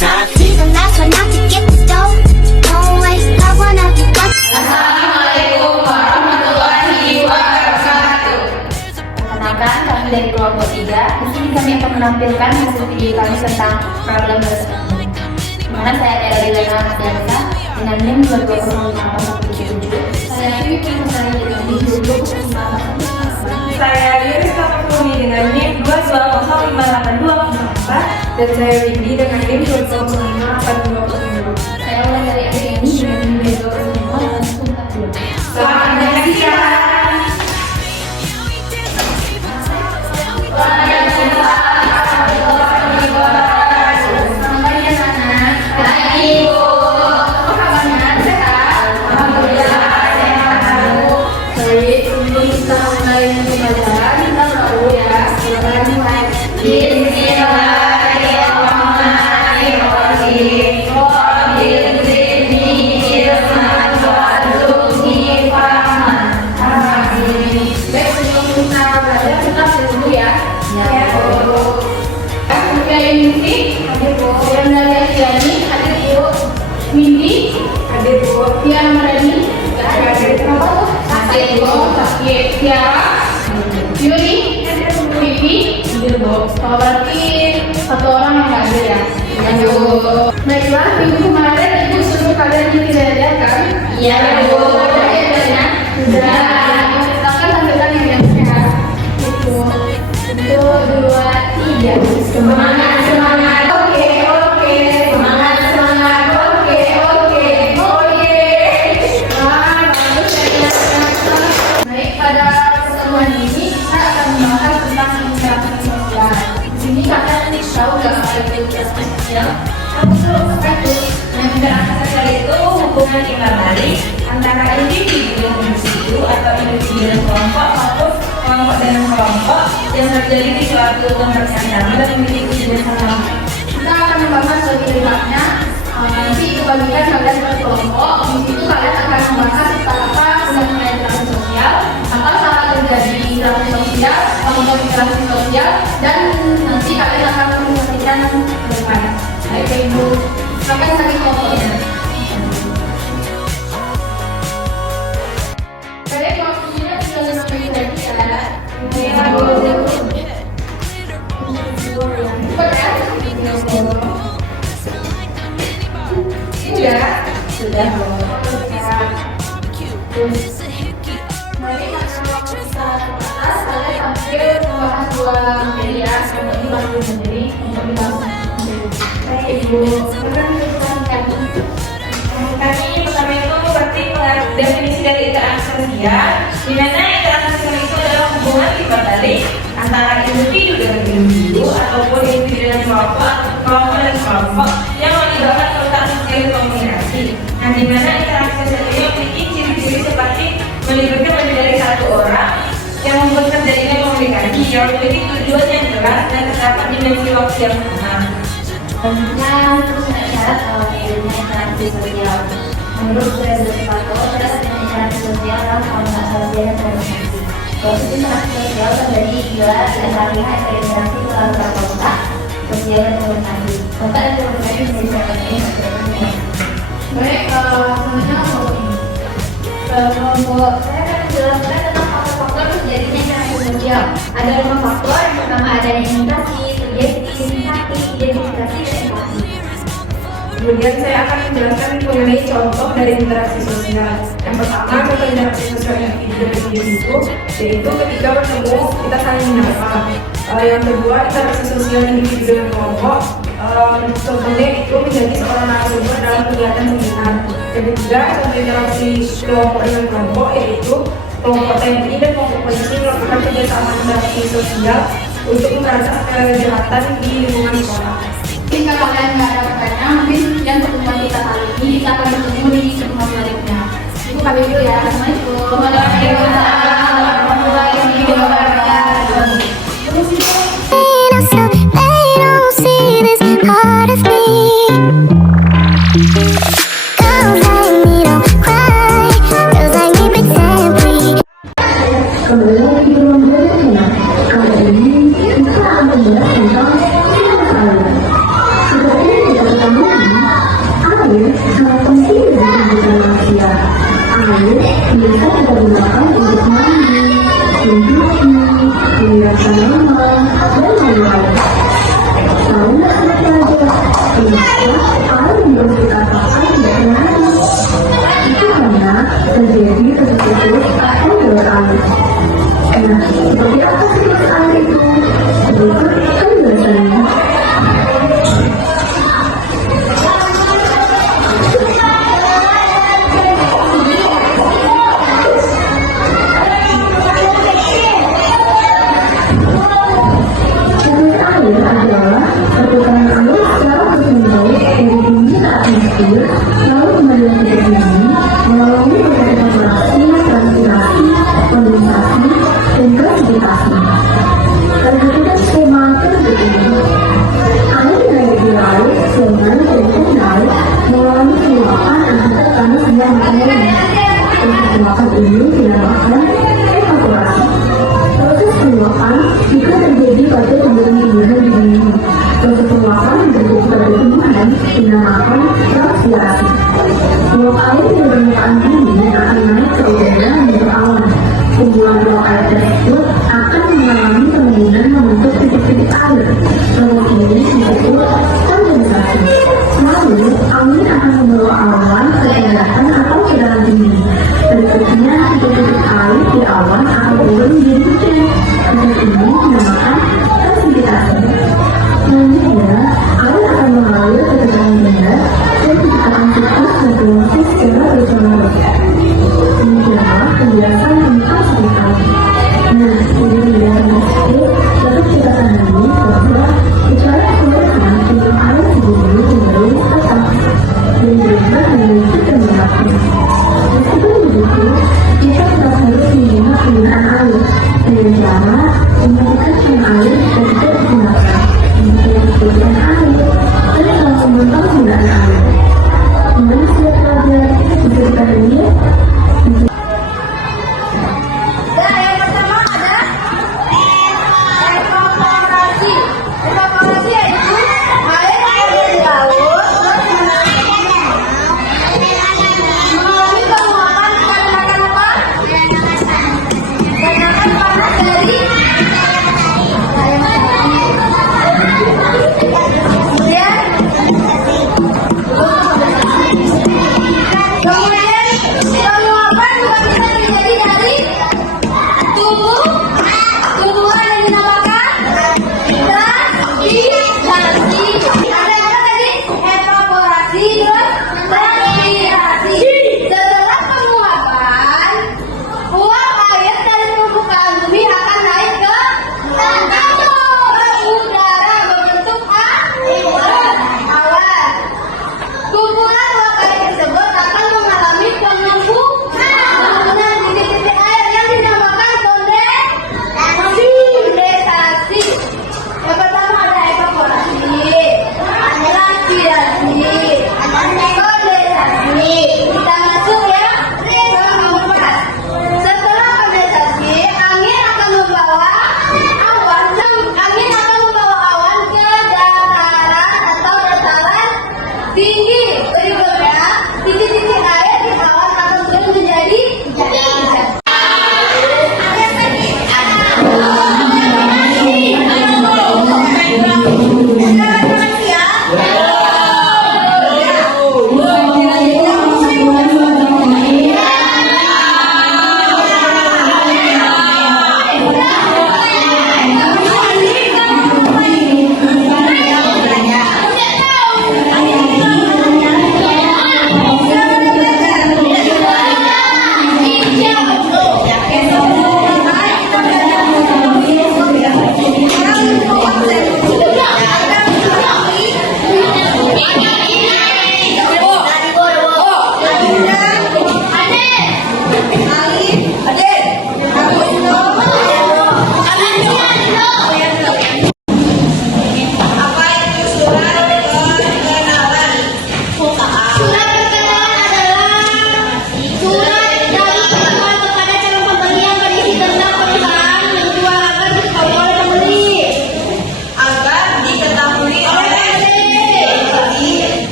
time. Be the last one out to get the dough. Don't waste that one up, you got. Assalamualaikum warahmatullahi wabarakatuh. Perkenalkan, kami dari kelompok 3. Di sini kami akan menampilkan hasil video kami tentang problem bahasa Inggris. Di mana saya ada Lena Ardiansa dengan NIM 2205817. Saya Vivi Mustari dengan NIM 2205817. Saya Iris Kapuri dengan NIM 2205824 dan saya Windy dengan NIM 2205825. Saya ulang dari adik ini dengan NIM 2205842. Selamat menyaksikan. Windy, hadir Bu. Tiara Marani, hadir Bu. Hadir Bu. Tiara, Yuri, Vivi, hadir Bu. Kalau berarti satu orang yang nggak hadir ya. Iya Bu. Baiklah, minggu kemarin Ibu suruh kalian yang tidak ada kan? Iya Bu. Sudah. Silakan tampilkan yang sehat. Itu, 1, 2, 3. Semangat, semangat. Hubungan timbal balik antara individu dan individu atau individu dan kelompok maupun kelompok dengan kelompok yang terjadi di suatu tempat yang sama dan memiliki tujuan sama. Kita akan membahas lebih lengkapnya. Nanti kebagian kalian berkelompok. Di situ kalian akan membahas tentang apa gunanya interaksi sosial, apa salah terjadi interaksi sosial, kelompok interaksi sosial, dan nanti kalian akan memperhatikan ke depan. Baik Ibu, silakan cari kelompoknya. Sudah. Mari kita atas kalian ambil membahas dua materi ya, untuk dibahas sendiri, untuk dibahas sendiri. Baik Ibu, Kami pertama itu berarti definisi dari interaksi sosial, di mana interaksi sosial itu adalah hubungan timbal balik antara individu dengan individu ataupun individu dengan kelompok, kelompok dan kelompok yang melibatkan kontak sosial komunikasi. Nah, di mana interaksi sosial ini memiliki ciri-ciri seperti melibatkan lebih dari satu orang yang membuat terjadinya komunikasi yang memiliki tujuan yang jelas dan terdapat dimensi waktu yang sama. Selanjutnya, syarat terjadinya interaksi sosial. Menurut Frederick Pato, terjadinya interaksi sosial dalam komunitas sosial dan organisasi. Proses interaksi sosial terjadi bila diantaranya interaksi melalui kontak sosial dan organisasi. Kontak dan organisasi menjadi salah satu yang terjadi. Baik, selanjutnya kelompok ini. Kelompok saya akan menjelaskan tentang faktor-faktor terjadinya interaksi sosial. Ada 5 faktor. Yang pertama adanya imitasi, identifikasi, dan empati. Kemudian saya akan menjelaskan mengenai contoh dari interaksi sosial. Yang pertama, contoh interaksi sosial individu dan individu, yaitu ketika bertemu kita saling menyapa. Yang kedua, interaksi sosial individu dengan kelompok. Contohnya itu menjadi seorang narasumber dalam kegiatan seminar. Yang ketiga, contoh interaksi kelompok dengan kelompok, yaitu kelompok TNI dan kelompok polisi melakukan kerjasama interaksi sosial untuk memberantas kejahatan di lingkungan sekolah. Jika kalian nggak ada pertanyaan, mungkin sekian pertemuan kita kali ini. Kita akan bertemu di pertemuan selanjutnya. Ibu kami dulu ya. Assalamualaikum warahmatullahi wabarakatuh. They don't see this part of me. Girls like me don't cry. Girls like me pretend free. Kembali lagi dalam belajarnya. Kali ini kita akan belajar tentang seperti ini kita terjadi tertutup atau luar air. Nah, seperti apa siklus air itu? Berikut penjelasannya. Siklus air adalah pertukaran air secara terus-menerus dari bumi ke atmosfer, lalu kembali lagi ke bumi melalui berbagai operasi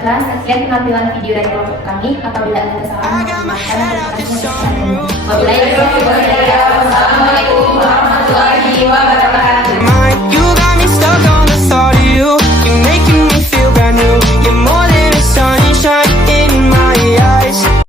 Baiklah, sekian penampilan video dari kelompok kami. Apabila ada kesalahan, mohon maaf. Wabillahi taufiq wal hidayah.